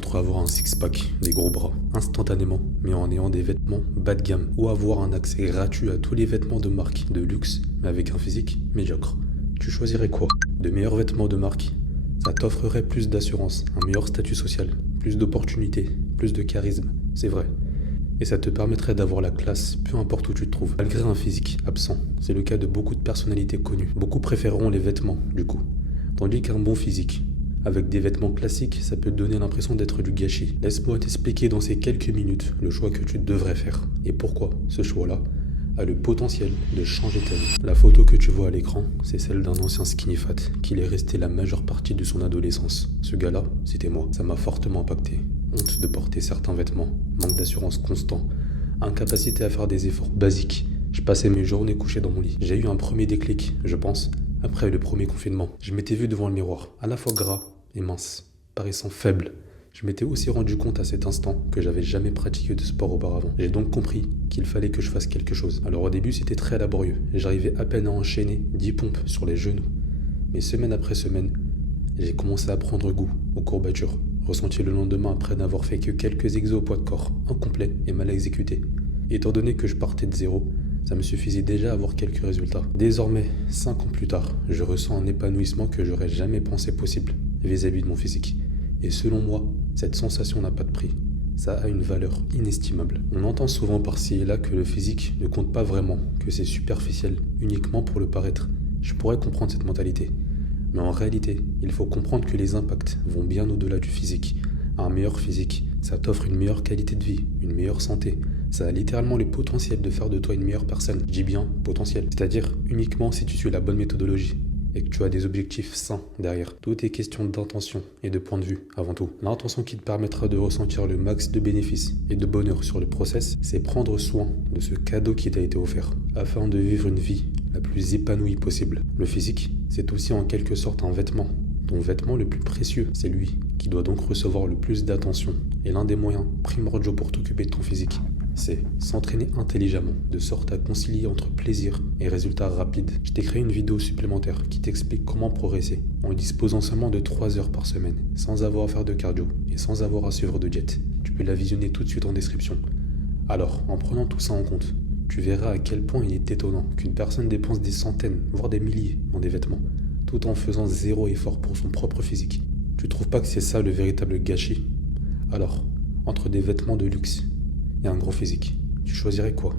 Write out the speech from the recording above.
entre avoir un six-pack, des gros bras, instantanément, mais en ayant des vêtements bas de gamme, ou avoir un accès gratuit à tous les vêtements de marque de luxe, mais avec un physique médiocre. Tu choisirais quoi? De meilleurs vêtements de marque? Ça t'offrerait plus d'assurance, un meilleur statut social, plus d'opportunités, plus de charisme, c'est vrai. Et ça te permettrait d'avoir la classe, peu importe où tu te trouves, malgré un physique absent. C'est le cas de beaucoup de personnalités connues. Beaucoup préféreront les vêtements, du coup. Tandis qu'un bon physique, avec des vêtements classiques, ça peut te donner l'impression d'être du gâchis. Laisse-moi t'expliquer dans ces quelques minutes le choix que tu devrais faire. Et pourquoi ce choix-là a le potentiel de changer ta vie. La photo que tu vois à l'écran, c'est celle d'un ancien skinny fat, qu'il est resté la majeure partie de son adolescence. Ce gars-là, c'était moi. Ça m'a fortement impacté. Honte de porter certains vêtements, manque d'assurance constant, incapacité à faire des efforts basiques. Je passais mes journées couché dans mon lit. J'ai eu un premier déclic, je pense, après le premier confinement. Je m'étais vu devant le miroir, à la fois gras et mince, paraissant faible. Je m'étais aussi rendu compte à cet instant que j'avais jamais pratiqué de sport auparavant. J'ai donc compris qu'il fallait que je fasse quelque chose. Alors au début, c'était très laborieux. J'arrivais à peine à enchaîner 10 pompes sur les genoux. Mais semaine après semaine, j'ai commencé à prendre goût aux courbatures, ressenties le lendemain après n'avoir fait que quelques exos au poids de corps, incomplets et mal exécutés. Étant donné que je partais de zéro, ça me suffisait déjà à avoir quelques résultats. Désormais, 5 ans plus tard, je ressens un épanouissement que j'aurais jamais pensé possible vis-à-vis de mon physique. Et selon moi, cette sensation n'a pas de prix. Ça a une valeur inestimable. On entend souvent par-ci et là que le physique ne compte pas vraiment, que c'est superficiel, uniquement pour le paraître. Je pourrais comprendre cette mentalité. Mais en réalité, il faut comprendre que les impacts vont bien au-delà du physique. Un meilleur physique, ça t'offre une meilleure qualité de vie, une meilleure santé. Ça a littéralement le potentiel de faire de toi une meilleure personne. Je dis bien potentiel, c'est-à-dire uniquement si tu suis la bonne méthodologie et que tu as des objectifs sains derrière. Tout est question d'intention et de point de vue avant tout. L'intention qui te permettra de ressentir le max de bénéfices et de bonheur sur le process, c'est prendre soin de ce cadeau qui t'a été offert, afin de vivre une vie la plus épanouie possible. Le physique, c'est aussi en quelque sorte un vêtement. Ton vêtement le plus précieux, c'est lui, qui doit donc recevoir le plus d'attention. Et l'un des moyens primordiaux pour t'occuper de ton physique, c'est s'entraîner intelligemment, de sorte à concilier entre plaisir et résultats rapides. Je t'ai créé une vidéo supplémentaire qui t'explique comment progresser en disposant seulement de 3 heures par semaine, sans avoir à faire de cardio et sans avoir à suivre de diète. Tu peux la visionner tout de suite en description. Alors, en prenant tout ça en compte, tu verras à quel point il est étonnant qu'une personne dépense des centaines, voire des milliers dans des vêtements, tout en faisant zéro effort pour son propre physique. Tu trouves pas que c'est ça le véritable gâchis? Alors, entre des vêtements de luxe et un gros physique, tu choisirais quoi?